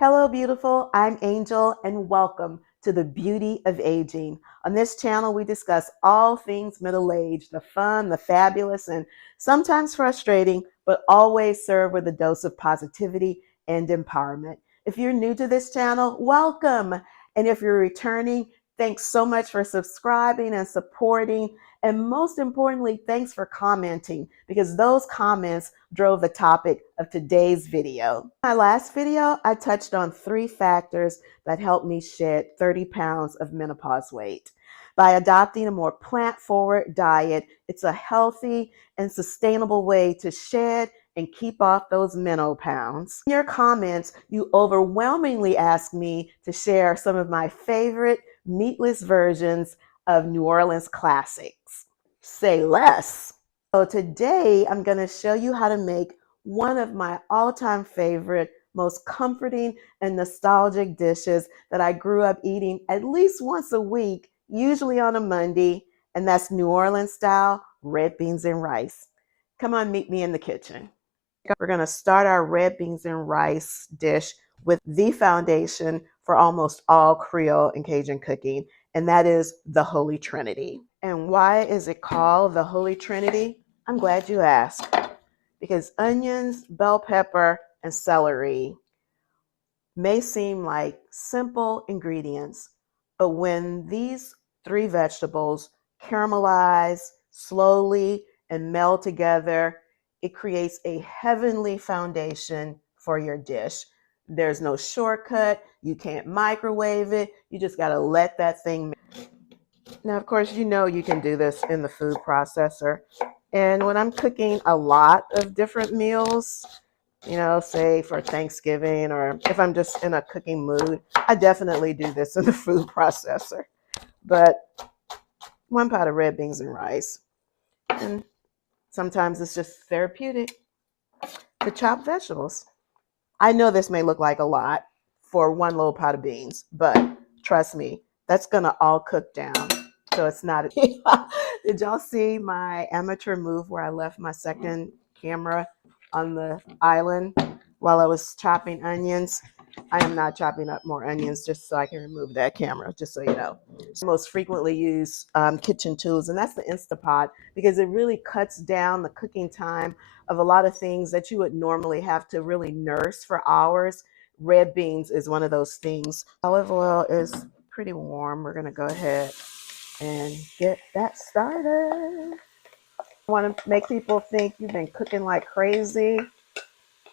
Hello, beautiful. I'm Angel, and welcome to the Beauty of Aging. On this channel, we discuss all things middle age, the fun, the fabulous, and sometimes frustrating, but always served with a dose of positivity and empowerment. If you're new to this channel, welcome. And if you're returning, thanks so much for subscribing and supporting. And most importantly, thanks for commenting, because those comments drove the topic of today's video. In my last video, I touched on 3 factors that helped me shed 30 pounds of menopause weight. By adopting a more plant-forward diet, it's a healthy and sustainable way to shed and keep off those menopause pounds. In your comments, you overwhelmingly asked me to share some of my favorite meatless versions of New Orleans classics. Say less. So today I'm going to show you how to make one of my all-time favorite, most comforting and nostalgic dishes that I grew up eating at least once a week, usually on a Monday, and that's New Orleans style red beans and rice. Come on, meet me in the kitchen. We're going to start our red beans and rice dish with the foundation for almost all Creole and Cajun cooking, and that is the Holy Trinity. And why is it called the Holy Trinity? I'm glad you asked. Because onions, bell pepper, and celery may seem like simple ingredients, but when these 3 vegetables caramelize slowly and meld together, it creates a heavenly foundation for your dish. There's no shortcut. You can't microwave it. You just got to let that thing. Now, of course, you know you can do this in the food processor. And when I'm cooking a lot of different meals, say for Thanksgiving, or if I'm just in a cooking mood, I definitely do this in the food processor. But 1 pot of red beans and rice. And sometimes it's just therapeutic to chop vegetables. I know this may look like a lot for 1 little pot of beans, but trust me, that's gonna all cook down. So it's not. Did y'all see my amateur move where I left my second camera on the island while I was chopping onions? I am not chopping up more onions just so I can remove that camera, just so you know. Most frequently used kitchen tools, and that's the Instapot, because it really cuts down the cooking time of a lot of things that you would normally have to really nurse for hours. Red beans is one of those things. Olive oil is pretty warm. We're gonna go ahead and get that started. I want to make people think you've been cooking like crazy.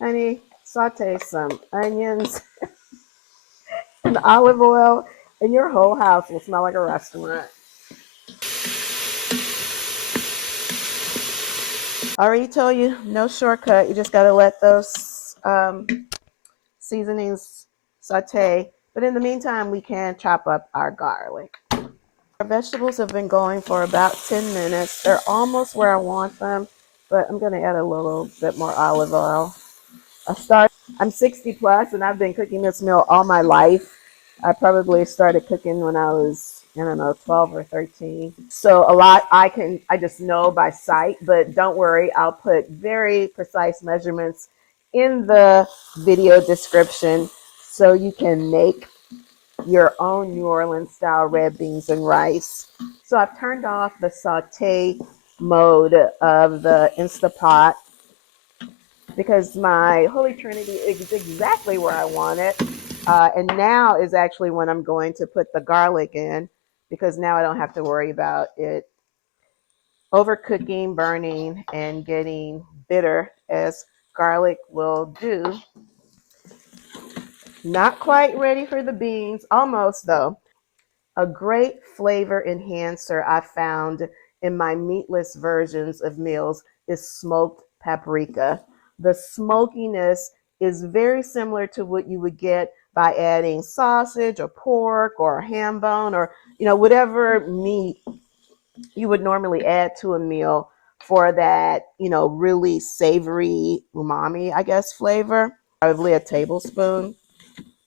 Honey, saute some onions and olive oil, and your whole house will smell like a restaurant. I already told you, no shortcut. You just got to let those seasonings saute. But in the meantime, we can chop up our garlic. Our vegetables have been going for about 10 minutes. They're almost where I want them, but I'm going to add a little bit more olive oil. I'm 60 plus, and I've been cooking this meal all my life. I probably started cooking when I was, 12 or 13. So a lot I just know by sight, but don't worry, I'll put very precise measurements in the video description so you can make your own New Orleans style red beans and rice. So I've turned off the saute mode of the Instapot because my Holy Trinity is exactly where I want it. And now is actually when I'm going to put the garlic in, because now I don't have to worry about it overcooking, burning, and getting bitter, as garlic will do. Not quite ready for the beans, almost though. A great flavor enhancer I found in my meatless versions of meals is smoked paprika. The smokiness is very similar to what you would get by adding sausage or pork or ham bone or whatever meat you would normally add to a meal for that really savory umami, I guess, flavor. Probably a tablespoon.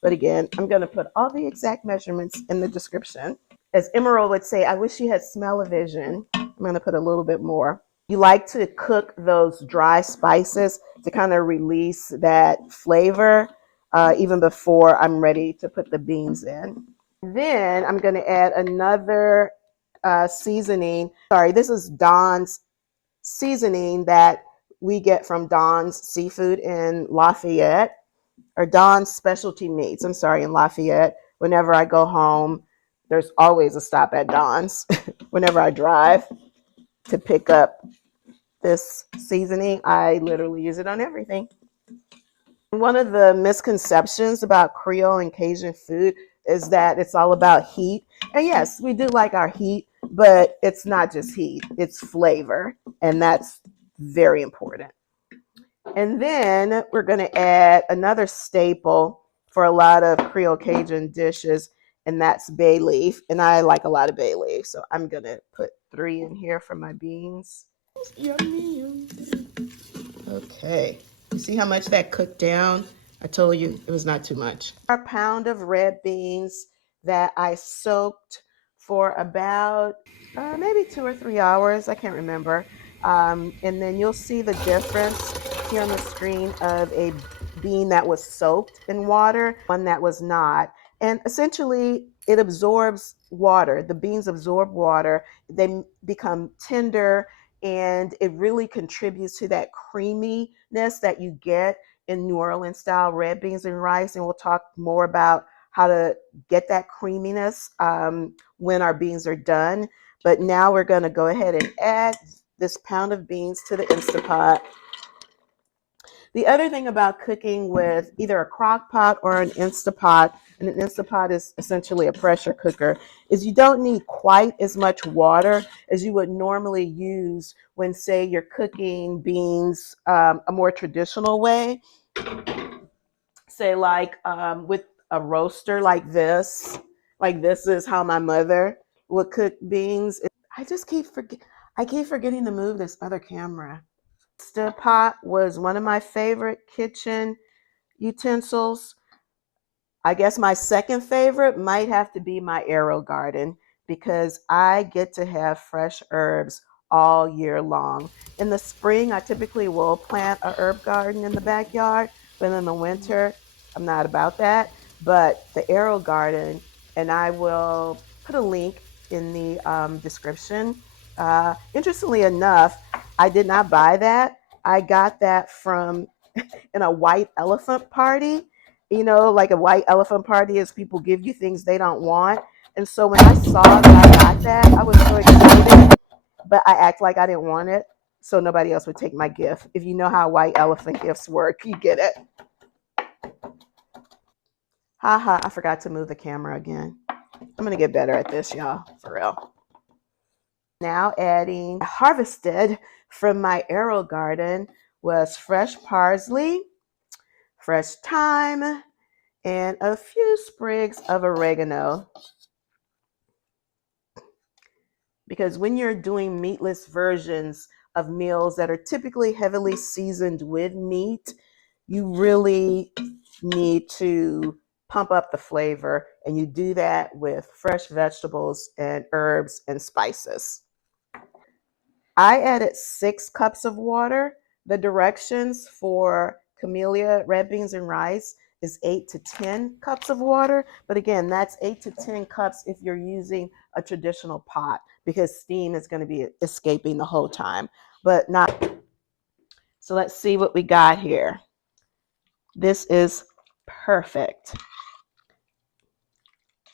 But again, I'm going to put all the exact measurements in the description. As Emerald would say, I wish you had smell-o-vision. I'm going to put a little bit more. You like to cook those dry spices to kind of release that flavor. even before I'm ready to put the beans in. Then I'm going to add another seasoning. Sorry, this is Dawn's seasoning that we get from Dawn's Seafood in Lafayette, or Dawn's Specialty Meats, I'm sorry, in Lafayette. Whenever I go home, there's always a stop at Dawn's whenever I drive to pick up this seasoning. I literally use it on everything. One of the misconceptions about Creole and Cajun food is that it's all about heat. And yes, we do like our heat, but it's not just heat, it's flavor. And that's very important. And then we're going to add another staple for a lot of Creole Cajun dishes, and that's bay leaf. And I like a lot of bay leaf, so I'm going to put 3 in here for my beans. Yummy. Okay. You see how much that cooked down? I told you it was not too much. A pound of red beans that I soaked for about maybe 2 or 3 hours. I can't remember. And then you'll see the difference here on the screen of a bean that was soaked in water, one that was not. And essentially, it absorbs water. The beans absorb water. They become tender, and it really contributes to that creaminess that you get in New Orleans style red beans and rice. And we'll talk more about how to get that creaminess when our beans are done. But now we're going to go ahead and add this pound of beans to the Instapot. The other thing about cooking with either a crock pot or an Instapot, and an Instapot is essentially a pressure cooker, is you don't need quite as much water as you would normally use when, say, you're cooking beans a more traditional way. Say like with a roaster like this. Like this is how my mother would cook beans. I just I keep forgetting to move this other camera. Instapot was one of my favorite kitchen utensils. I guess my second favorite might have to be my Aero garden because I get to have fresh herbs all year long. In the spring, I typically will plant a herb garden in the backyard, but in the winter, I'm not about that. But the Aero garden, and I will put a link in the description. Interestingly enough, I did not buy that. I got that from in a white elephant party. You know, like a white elephant party is people give you things they don't want. And so when I saw that I got that, I was so excited, but I act like I didn't want it so nobody else would take my gift. If you know how white elephant gifts work, you get it. Haha, I forgot to move the camera again. I'm going to get better at this, y'all, for real. Now adding harvested from my Aero garden was fresh parsley, fresh thyme, and a few sprigs of oregano. Because when you're doing meatless versions of meals that are typically heavily seasoned with meat, you really need to pump up the flavor, and you do that with fresh vegetables and herbs and spices. I added 6 cups of water. The directions for camellia, red beans, and rice is 8 to 10 cups of water. But again, that's 8 to 10 cups if you're using a traditional pot because steam is going to be escaping the whole time. But not. So let's see what we got here. This is perfect.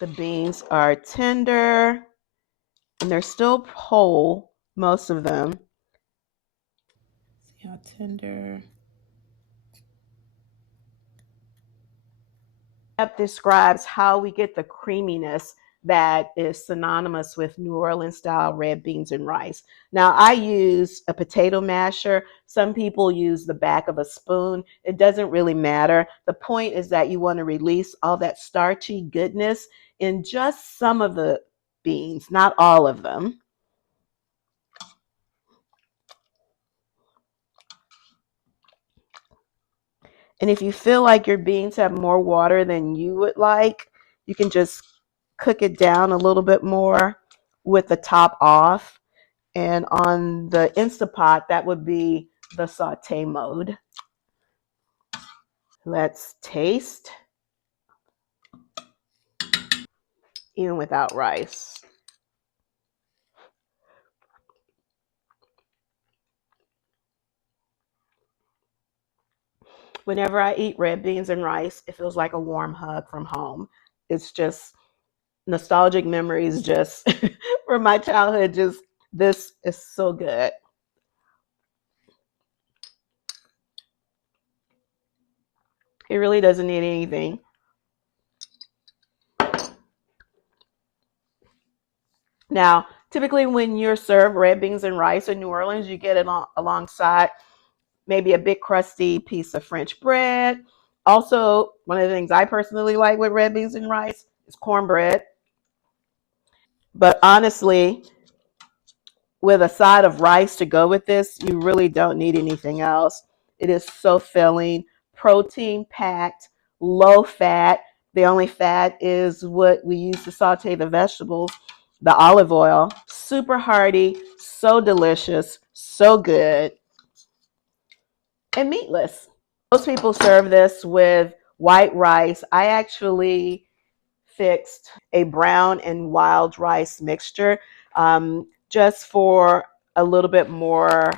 The beans are tender and they're still whole, most of them. See how tender. Describes how we get the creaminess that is synonymous with New Orleans style red beans and rice. Now, I use a potato masher. Some people use the back of a spoon. It doesn't really matter. The point is that you want to release all that starchy goodness in just some of the beans, not all of them. And if you feel like your beans have more water than you would like, you can just cook it down a little bit more with the top off. And on the Instapot, that would be the saute mode. Let's taste, even without rice. Whenever I eat red beans and rice, it feels like a warm hug from home. It's just nostalgic memories just from my childhood. Just this is so good. It really doesn't need anything. Now, typically when you're served red beans and rice in New Orleans, you get it alongside maybe a big crusty piece of French bread. Also, one of the things I personally like with red beans and rice is cornbread. But honestly, with a side of rice to go with this, you really don't need anything else. It is so filling, protein packed, low fat. The only fat is what we use to saute the vegetables, the olive oil. Super hearty, so delicious, so good, and meatless. Most people serve this with white rice. I actually fixed a brown and wild rice mixture just for a little bit more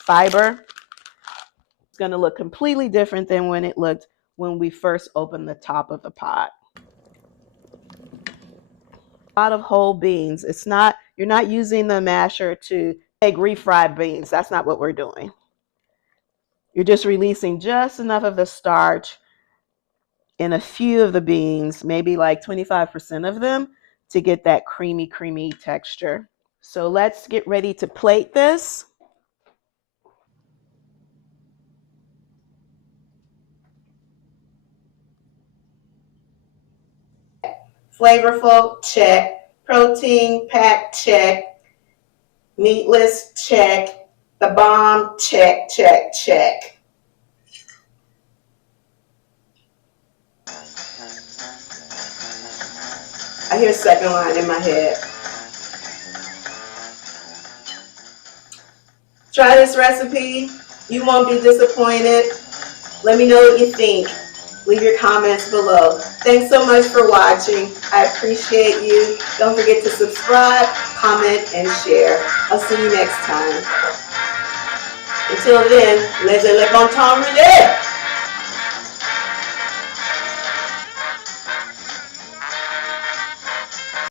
fiber. It's going to look completely different than when it looked when we first opened the top of the pot. A lot of whole beans. It's not, you're not using the masher to make refried beans. That's not what we're doing. You're just releasing just enough of the starch in a few of the beans, maybe like 25% of them, to get that creamy texture. So let's get ready to plate this. Flavorful, check. Protein pack, check. Meatless, check. The bomb, check. I hear second line in my head. Try this recipe. You won't be disappointed. Let me know what you think. Leave your comments below. Thanks so much for watching. I appreciate you. Don't forget to subscribe, comment, and share. I'll see you next time. Until then, laissez le bon temps rouler.